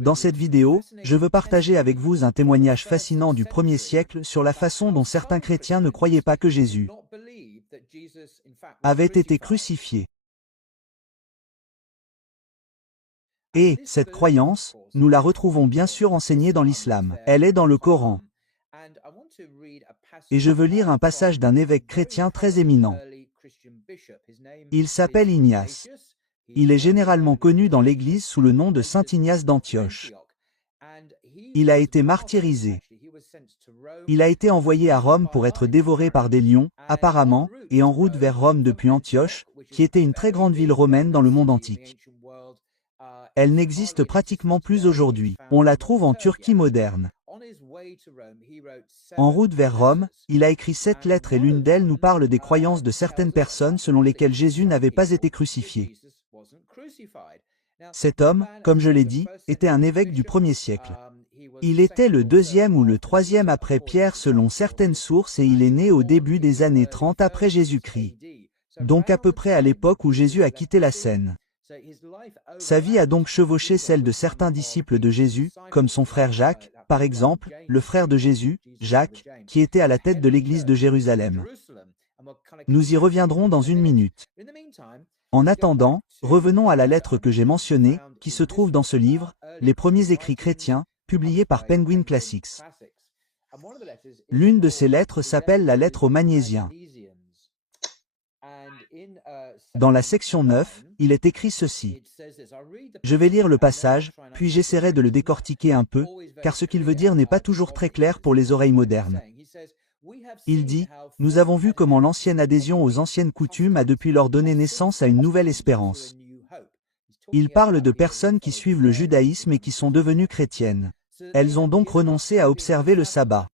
Dans cette vidéo, je veux partager avec vous un témoignage fascinant du 1er siècle sur la façon dont certains chrétiens ne croyaient pas que Jésus avait été crucifié. Et cette croyance, nous la retrouvons bien sûr enseignée dans l'islam. Elle est dans le Coran. Et je veux lire un passage d'un évêque chrétien très éminent. Il s'appelle Ignace. Il est généralement connu dans l'Église sous le nom de Saint Ignace d'Antioche. Il a été martyrisé. Il a été envoyé à Rome pour être dévoré par des lions, apparemment, et en route vers Rome depuis Antioche, qui était une très grande ville romaine dans le monde antique. Elle n'existe pratiquement plus aujourd'hui. On la trouve en Turquie moderne. En route vers Rome, il a écrit 7 lettres et l'une d'elles nous parle des croyances de certaines personnes selon lesquelles Jésus n'avait pas été crucifié. Cet homme, comme je l'ai dit, était un évêque du 1er siècle. Il était le 2e ou le 3e après Pierre selon certaines sources et il est né au début des années 30 après Jésus-Christ. Donc à peu près à l'époque où Jésus a quitté la scène. Sa vie a donc chevauché celle de certains disciples de Jésus, comme son frère Jacques, par exemple, le frère de Jésus, Jacques, qui était à la tête de l'église de Jérusalem. Nous y reviendrons dans une minute. En attendant, revenons à la lettre que j'ai mentionnée, qui se trouve dans ce livre, Les premiers écrits chrétiens, publiés par Penguin Classics. L'une de ces lettres s'appelle la lettre aux Magnésiens. Dans la section 9, il est écrit ceci. Je vais lire le passage, puis j'essaierai de le décortiquer un peu, car ce qu'il veut dire n'est pas toujours très clair pour les oreilles modernes. Il dit, « Nous avons vu comment l'ancienne adhésion aux anciennes coutumes a depuis lors donné naissance à une nouvelle espérance. » Il parle de personnes qui suivent le judaïsme et qui sont devenues chrétiennes. Elles ont donc renoncé à observer le sabbat.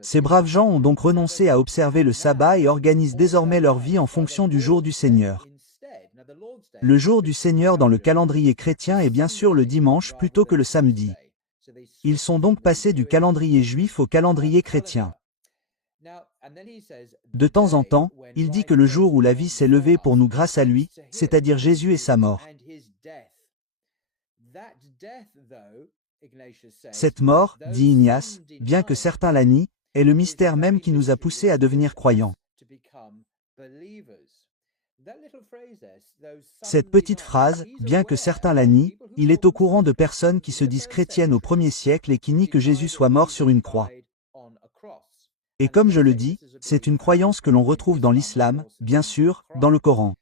Ces braves gens ont donc renoncé à observer le sabbat et organisent désormais leur vie en fonction du jour du Seigneur. Le jour du Seigneur dans le calendrier chrétien est bien sûr le dimanche plutôt que le samedi. Ils sont donc passés du calendrier juif au calendrier chrétien. De temps en temps, il dit que le jour où la vie s'est levée pour nous grâce à lui, c'est-à-dire Jésus et sa mort. Cette mort, dit Ignace, bien que certains la nient, est le mystère même qui nous a poussés à devenir croyants. Cette petite phrase, bien que certains la nient, il est au courant de personnes qui se disent chrétiennes au 1er siècle et qui nient que Jésus soit mort sur une croix. Et comme je le dis, c'est une croyance que l'on retrouve dans l'islam, bien sûr, dans le Coran.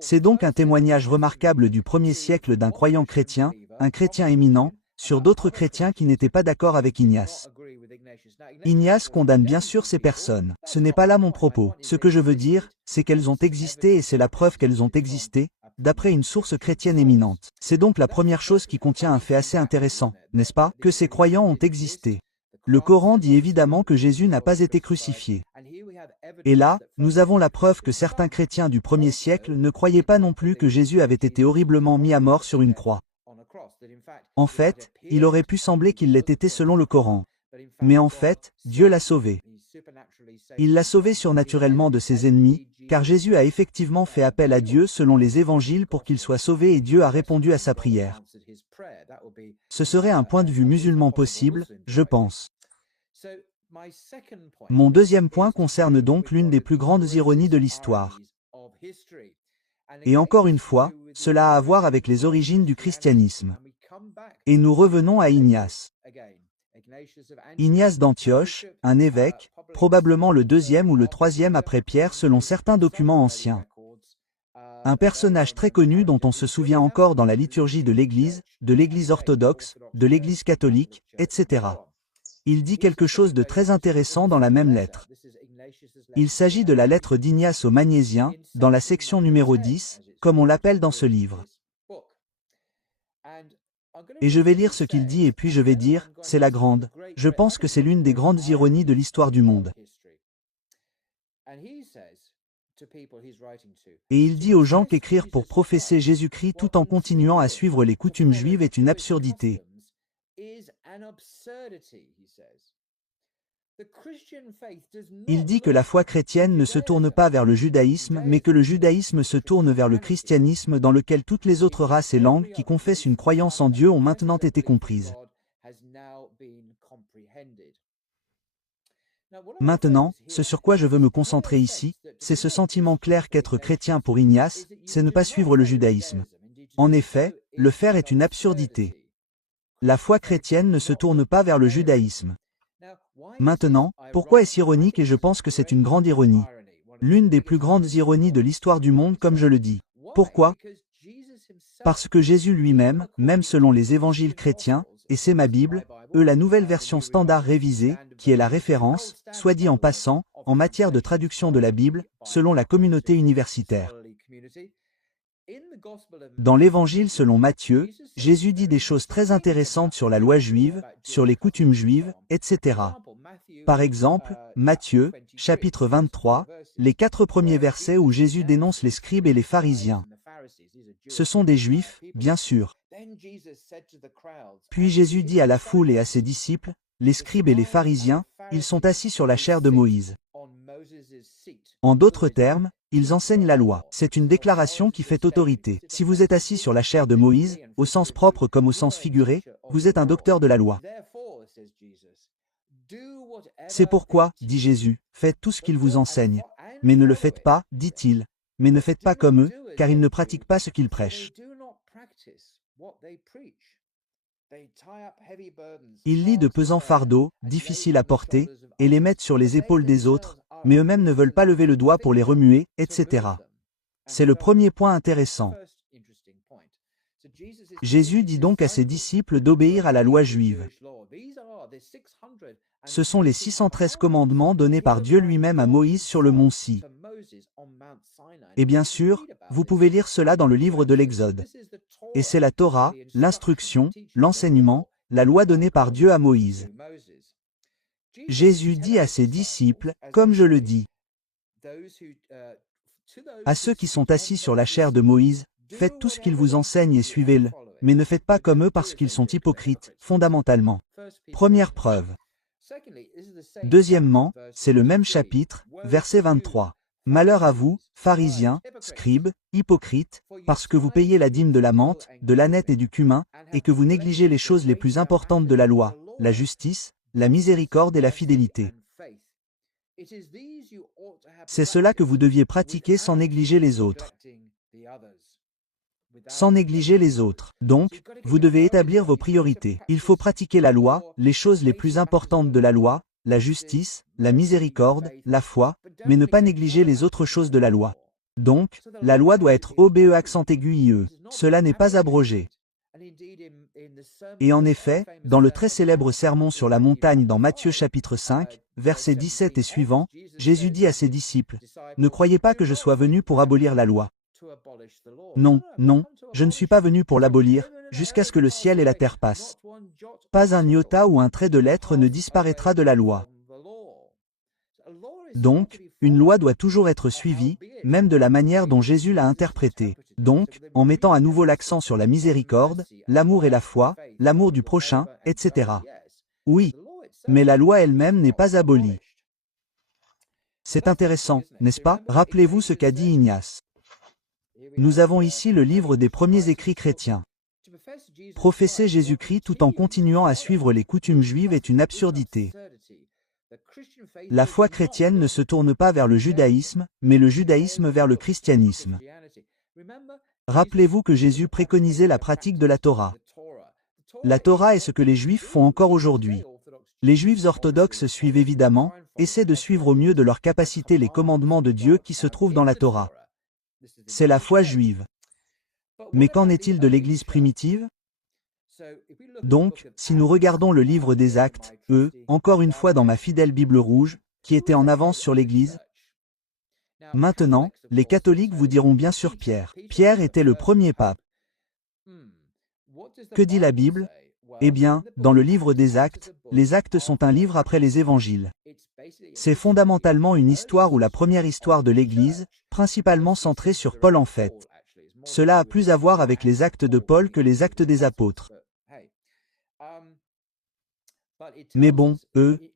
C'est donc un témoignage remarquable du 1er siècle d'un croyant chrétien, un chrétien éminent, sur d'autres chrétiens qui n'étaient pas d'accord avec Ignace. Ignace condamne bien sûr ces personnes. Ce n'est pas là mon propos. Ce que je veux dire, c'est qu'elles ont existé et c'est la preuve qu'elles ont existé, d'après une source chrétienne éminente. C'est donc la première chose qui contient un fait assez intéressant, n'est-ce pas, que ces croyants ont existé. Le Coran dit évidemment que Jésus n'a pas été crucifié. Et là, nous avons la preuve que certains chrétiens du 1er siècle ne croyaient pas non plus que Jésus avait été horriblement mis à mort sur une croix. En fait, il aurait pu sembler qu'il l'ait été selon le Coran. Mais en fait, Dieu l'a sauvé. Il l'a sauvé surnaturellement de ses ennemis, car Jésus a effectivement fait appel à Dieu selon les évangiles pour qu'il soit sauvé et Dieu a répondu à sa prière. Ce serait un point de vue musulman possible, je pense. Mon deuxième point concerne donc l'une des plus grandes ironies de l'histoire. Et encore une fois, cela a à voir avec les origines du christianisme. Et nous revenons à Ignace. Ignace d'Antioche, un évêque, probablement le 2e ou le 3e après Pierre selon certains documents anciens. Un personnage très connu dont on se souvient encore dans la liturgie de l'Église orthodoxe, de l'Église catholique, etc. Il dit quelque chose de très intéressant dans la même lettre. Il s'agit de la lettre d'Ignace aux Magnésiens, dans la section numéro 10, comme on l'appelle dans ce livre. Et je vais lire ce qu'il dit et puis je vais dire, c'est la grande. Je pense que c'est l'une des grandes ironies de l'histoire du monde. Et il dit aux gens qu'écrire pour professer Jésus-Christ tout en continuant à suivre les coutumes juives est une absurdité. Il dit que la foi chrétienne ne se tourne pas vers le judaïsme, mais que le judaïsme se tourne vers le christianisme dans lequel toutes les autres races et langues qui confessent une croyance en Dieu ont maintenant été comprises. Maintenant, ce sur quoi je veux me concentrer ici, c'est ce sentiment clair qu'être chrétien pour Ignace, c'est ne pas suivre le judaïsme. En effet, le faire est une absurdité. La foi chrétienne ne se tourne pas vers le judaïsme. Maintenant, pourquoi est-ce ironique et je pense que c'est une grande ironie. L'une des plus grandes ironies de l'histoire du monde comme je le dis. Pourquoi? Parce que Jésus lui-même, même selon les évangiles chrétiens, et c'est ma Bible, la nouvelle version standard révisée, qui est la référence, soit dit en passant, en matière de traduction de la Bible, selon la communauté universitaire. Dans l'Évangile selon Matthieu, Jésus dit des choses très intéressantes sur la loi juive, sur les coutumes juives, etc. Par exemple, Matthieu, chapitre 23, les 4 premiers versets où Jésus dénonce les scribes et les pharisiens. Ce sont des Juifs, bien sûr. Puis Jésus dit à la foule et à ses disciples, les scribes et les pharisiens, ils sont assis sur la chaire de Moïse. En d'autres termes, ils enseignent la loi. C'est une déclaration qui fait autorité. Si vous êtes assis sur la chaire de Moïse, au sens propre comme au sens figuré, vous êtes un docteur de la loi. C'est pourquoi, dit Jésus, faites tout ce qu'ils vous enseignent. Mais ne le faites pas, dit-il. Mais ne faites pas comme eux, car ils ne pratiquent pas ce qu'ils prêchent. Ils lient de pesants fardeaux, difficiles à porter, et les mettent sur les épaules des autres, mais eux-mêmes ne veulent pas lever le doigt pour les remuer, etc. C'est le premier point intéressant. Jésus dit donc à ses disciples d'obéir à la loi juive. Ce sont les 613 commandements donnés par Dieu lui-même à Moïse sur le mont Si. Et bien sûr, vous pouvez lire cela dans le livre de l'Exode. Et c'est la Torah, l'instruction, l'enseignement, la loi donnée par Dieu à Moïse. Jésus dit à ses disciples, comme je le dis, à ceux qui sont assis sur la chaire de Moïse, faites tout ce qu'ils vous enseignent et suivez-le, mais ne faites pas comme eux parce qu'ils sont hypocrites, fondamentalement. Première preuve. Deuxièmement, c'est le même chapitre, verset 23. Malheur à vous, pharisiens, scribes, hypocrites, parce que vous payez la dîme de la menthe, de l'âneth et du cumin, et que vous négligez les choses les plus importantes de la loi, la justice, la miséricorde et la fidélité. C'est cela que vous deviez pratiquer sans négliger les autres. Sans négliger les autres. Donc, vous devez établir vos priorités. Il faut pratiquer la loi, les choses les plus importantes de la loi, la justice, la miséricorde, la foi, mais ne pas négliger les autres choses de la loi. Donc, la loi doit être OBE accent aigu IE. Cela n'est pas abrogé. Et en effet, dans le très célèbre sermon sur la montagne dans Matthieu chapitre 5, versets 17 et suivants, Jésus dit à ses disciples, « Ne croyez pas que je sois venu pour abolir la loi. Non, non, je ne suis pas venu pour l'abolir, jusqu'à ce que le ciel et la terre passent. Pas un iota ou un trait de lettre ne disparaîtra de la loi. » Donc, une loi doit toujours être suivie, même de la manière dont Jésus l'a interprétée. Donc, en mettant à nouveau l'accent sur la miséricorde, l'amour et la foi, l'amour du prochain, etc. Oui, mais la loi elle-même n'est pas abolie. C'est intéressant, n'est-ce pas? Rappelez-vous ce qu'a dit Ignace. Nous avons ici le livre des premiers écrits chrétiens. Professer Jésus-Christ tout en continuant à suivre les coutumes juives est une absurdité. La foi chrétienne ne se tourne pas vers le judaïsme, mais le judaïsme vers le christianisme. Rappelez-vous que Jésus préconisait la pratique de la Torah. La Torah est ce que les Juifs font encore aujourd'hui. Les Juifs orthodoxes suivent évidemment, essaient de suivre au mieux de leur capacité les commandements de Dieu qui se trouvent dans la Torah. C'est la foi juive. Mais qu'en est-il de l'Église primitive? Donc, si nous regardons le livre des Actes, encore une fois dans ma fidèle Bible rouge, qui était en avance sur l'Église, maintenant, les catholiques vous diront bien sûr Pierre. Pierre était le premier pape. Que dit la Bible? Eh bien, dans le livre des Actes, les Actes sont un livre après les Évangiles. C'est fondamentalement une histoire ou la première histoire de l'Église, principalement centrée sur Paul en fait. Cela a plus à voir avec les actes de Paul que les actes des apôtres. Mais bon,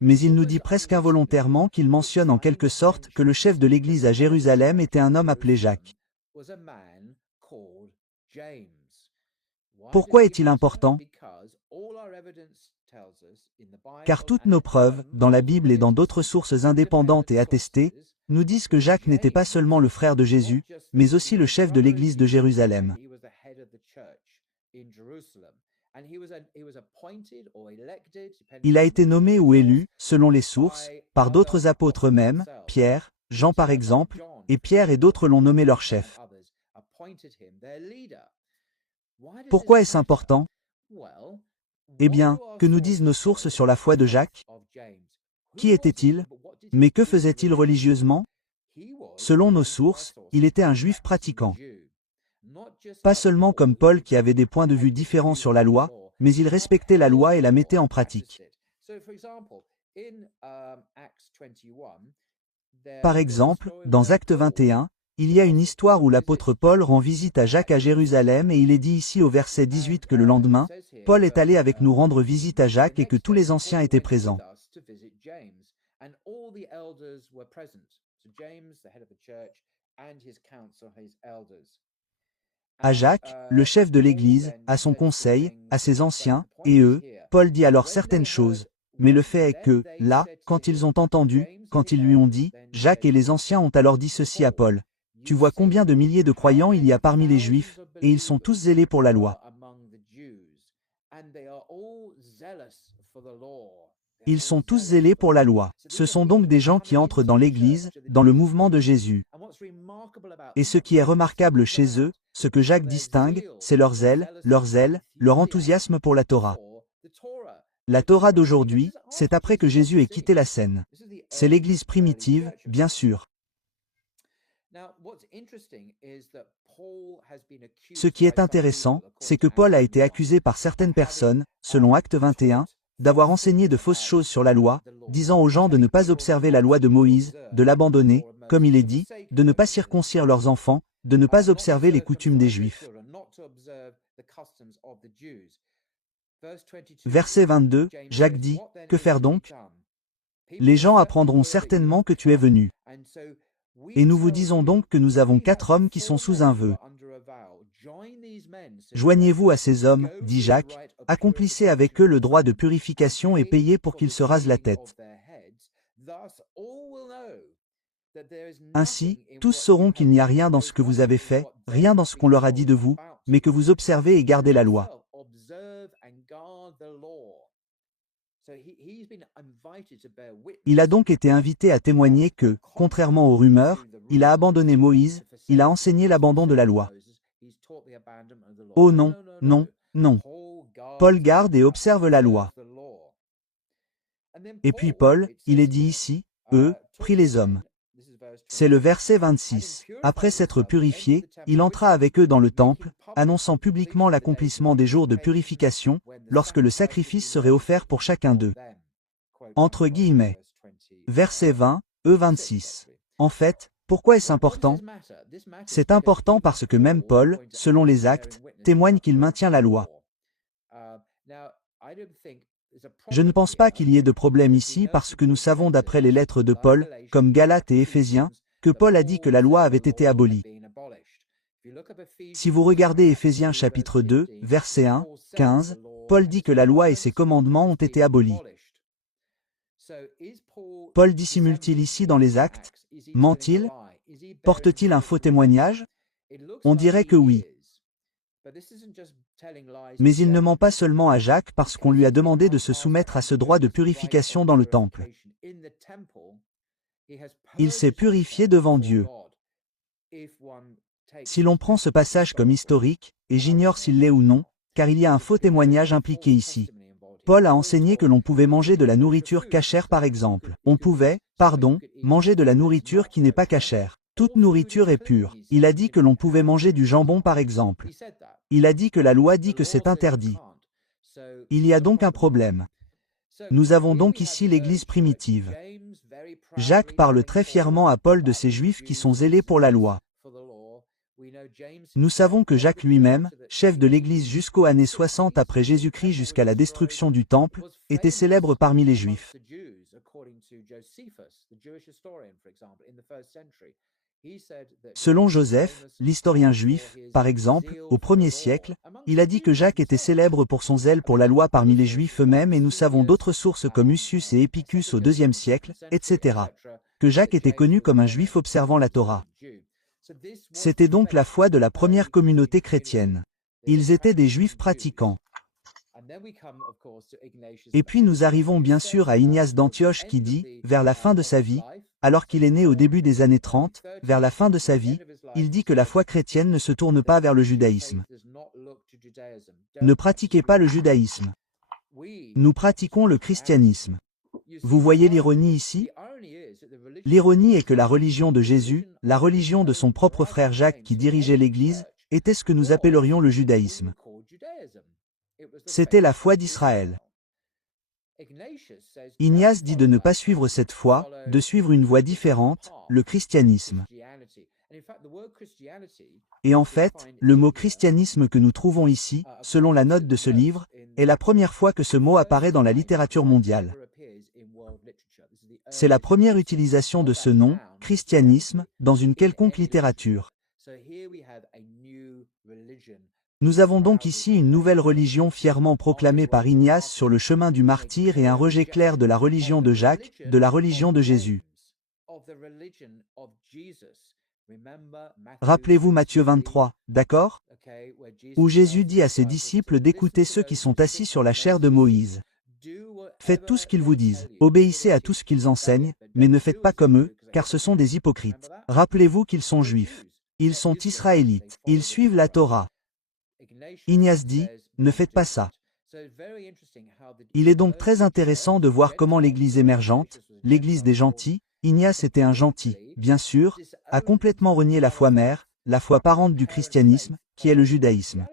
mais il nous dit presque involontairement qu'il mentionne en quelque sorte que le chef de l'église à Jérusalem était un homme appelé Jacques. Pourquoi est-il important? Car toutes nos preuves, dans la Bible et dans d'autres sources indépendantes et attestées, nous disent que Jacques n'était pas seulement le frère de Jésus, mais aussi le chef de l'église de Jérusalem. Il a été nommé ou élu, selon les sources, par d'autres apôtres eux-mêmes, Pierre, Jean par exemple, et Pierre et d'autres l'ont nommé leur chef. Pourquoi est-ce important? Eh bien, que nous disent nos sources sur la foi de Jacques? Qui était-il? Mais que faisait-il religieusement? Selon nos sources, il était un juif pratiquant. Pas seulement comme Paul qui avait des points de vue différents sur la loi, mais il respectait la loi et la mettait en pratique. Par exemple, dans Actes 21, il y a une histoire où l'apôtre Paul rend visite à Jacques à Jérusalem et il est dit ici au verset 18 que le lendemain, Paul est allé avec nous rendre visite à Jacques et que tous les anciens étaient présents. À Jacques, le chef de l'Église, à son conseil, à ses anciens, et eux, Paul dit alors certaines choses. Mais le fait est que, là, quand ils ont entendu, quand ils lui ont dit, Jacques et les anciens ont alors dit ceci à Paul. Tu vois combien de milliers de croyants il y a parmi les Juifs, et ils sont tous zélés pour la loi. Ils sont tous zélés pour la loi. Ce sont donc des gens qui entrent dans l'Église, dans le mouvement de Jésus. Et ce qui est remarquable chez eux, ce que Jacques distingue, c'est leur zèle, leur enthousiasme pour la Torah. La Torah d'aujourd'hui, c'est après que Jésus ait quitté la scène. C'est l'Église primitive, bien sûr. Ce qui est intéressant, c'est que Paul a été accusé par certaines personnes, selon Actes 21, d'avoir enseigné de fausses choses sur la loi, disant aux gens de ne pas observer la loi de Moïse, de l'abandonner, comme il est dit, de ne pas circoncire leurs enfants, de ne pas observer les coutumes des Juifs. Verset 22, Jacques dit, « Que faire donc? Les gens apprendront certainement que tu es venu. Et nous vous disons donc que nous avons 4 hommes qui sont sous un vœu. Joignez-vous à ces hommes, dit Jacques, accomplissez avec eux le droit de purification et payez pour qu'ils se rasent la tête. Ainsi, tous sauront qu'il n'y a rien dans ce que vous avez fait, rien dans ce qu'on leur a dit de vous, mais que vous observez et gardez la loi. » Il a donc été invité à témoigner que, contrairement aux rumeurs, il a abandonné Moïse, il a enseigné l'abandon de la loi. Oh non, non, non. Paul garde et observe la loi. Et puis Paul, il est dit ici, prit les hommes. C'est le verset 26. Après s'être purifié, il entra avec eux dans le temple, annonçant publiquement l'accomplissement des jours de purification, lorsque le sacrifice serait offert pour chacun d'eux. Entre guillemets. Verset 20, 26. En fait, pourquoi est-ce important? C'est important parce que même Paul, selon les Actes, témoigne qu'il maintient la loi. Je ne pense pas qu'il y ait de problème ici parce que nous savons d'après les lettres de Paul, comme Galates et Éphésiens, que Paul a dit que la loi avait été abolie. Si vous regardez Éphésiens chapitre 2, verset 1, 15, Paul dit que la loi et ses commandements ont été abolis. Paul dissimule-t-il ici dans les Actes? Ment-il? Porte-t-il un faux témoignage? On dirait que oui. Mais il ne ment pas seulement à Jacques parce qu'on lui a demandé de se soumettre à ce droit de purification dans le temple. Il s'est purifié devant Dieu. Si l'on prend ce passage comme historique, et j'ignore s'il l'est ou non, car il y a un faux témoignage impliqué ici. Paul a enseigné que l'on pouvait manger de la nourriture cachère par exemple. On pouvait, manger de la nourriture qui n'est pas cachère. Toute nourriture est pure. Il a dit que l'on pouvait manger du jambon par exemple. Il a dit que la loi dit que c'est interdit. Il y a donc un problème. Nous avons donc ici l'Église primitive. Jacques parle très fièrement à Paul de ces Juifs qui sont zélés pour la loi. Nous savons que Jacques lui-même, chef de l'Église jusqu'aux années 60 après Jésus-Christ jusqu'à la destruction du Temple, était célèbre parmi les Juifs. Selon Joseph, l'historien juif, par exemple, au 1er siècle, il a dit que Jacques était célèbre pour son zèle pour la loi parmi les Juifs eux-mêmes et nous savons d'autres sources comme Ussius et Épicus au 2e siècle, etc. Que Jacques était connu comme un Juif observant la Torah. C'était donc la foi de la première communauté chrétienne. Ils étaient des Juifs pratiquants. Et puis nous arrivons bien sûr à Ignace d'Antioche qui dit, vers la fin de sa vie, alors qu'il est né au début des années 30, vers la fin de sa vie, il dit que la foi chrétienne ne se tourne pas vers le judaïsme. Ne pratiquez pas le judaïsme. Nous pratiquons le christianisme. Vous voyez l'ironie ici? L'ironie est que la religion de Jésus, la religion de son propre frère Jacques qui dirigeait l'Église, était ce que nous appellerions le judaïsme. C'était la foi d'Israël. Ignace dit de ne pas suivre cette foi, de suivre une voie différente, le christianisme. Et en fait, le mot christianisme que nous trouvons ici, selon la note de ce livre, est la première fois que ce mot apparaît dans la littérature mondiale. C'est la première utilisation de ce nom, christianisme, dans une quelconque littérature. Nous avons donc ici une nouvelle religion fièrement proclamée par Ignace sur le chemin du martyr et un rejet clair de la religion de Jacques, de la religion de Jésus. Rappelez-vous Matthieu 23, d'accord? Où Jésus dit à ses disciples d'écouter ceux qui sont assis sur la chaire de Moïse. Faites tout ce qu'ils vous disent, obéissez à tout ce qu'ils enseignent, mais ne faites pas comme eux, car ce sont des hypocrites. Rappelez-vous qu'ils sont juifs. Ils sont israélites. Ils suivent la Torah. Ignace dit, ne faites pas ça. Il est donc très intéressant de voir comment l'Église émergente, l'Église des gentils, Ignace était un gentil, bien sûr, a complètement renié la foi mère, la foi parente du christianisme, qui est le judaïsme.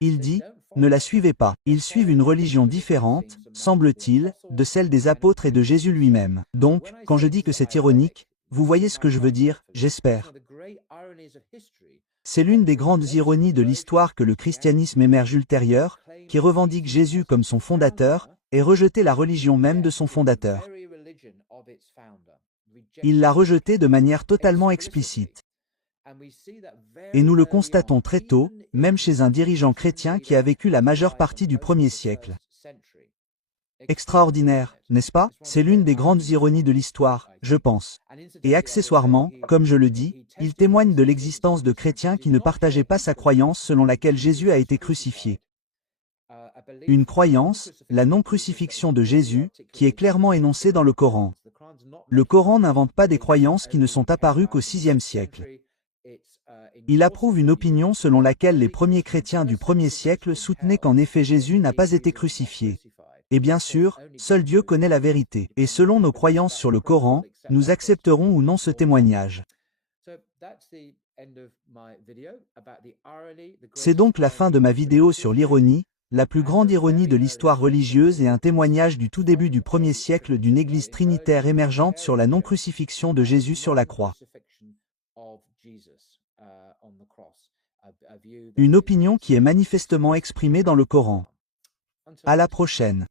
Il dit, ne la suivez pas, ils suivent une religion différente, semble-t-il, de celle des apôtres et de Jésus lui-même. Donc, quand je dis que c'est ironique, vous voyez ce que je veux dire, j'espère. C'est l'une des grandes ironies de l'histoire que le christianisme émerge ultérieur, qui revendique Jésus comme son fondateur, et rejeté la religion même de son fondateur. Il l'a rejetée de manière totalement explicite. Et nous le constatons très tôt, même chez un dirigeant chrétien qui a vécu la majeure partie du 1er siècle. Extraordinaire, n'est-ce pas? C'est l'une des grandes ironies de l'histoire, je pense. Et accessoirement, comme je le dis, il témoigne de l'existence de chrétiens qui ne partageaient pas sa croyance selon laquelle Jésus a été crucifié. Une croyance, la non-crucifixion de Jésus, qui est clairement énoncée dans le Coran. Le Coran n'invente pas des croyances qui ne sont apparues qu'au VIe siècle. Il approuve une opinion selon laquelle les premiers chrétiens du 1er siècle soutenaient qu'en effet Jésus n'a pas été crucifié. Et bien sûr, seul Dieu connaît la vérité. Et selon nos croyances sur le Coran, nous accepterons ou non ce témoignage. C'est donc la fin de ma vidéo sur l'ironie, la plus grande ironie de l'histoire religieuse et un témoignage du tout début du 1er siècle d'une église trinitaire émergente sur la non-crucifixion de Jésus sur la croix. Une opinion qui est manifestement exprimée dans le Coran. À la prochaine.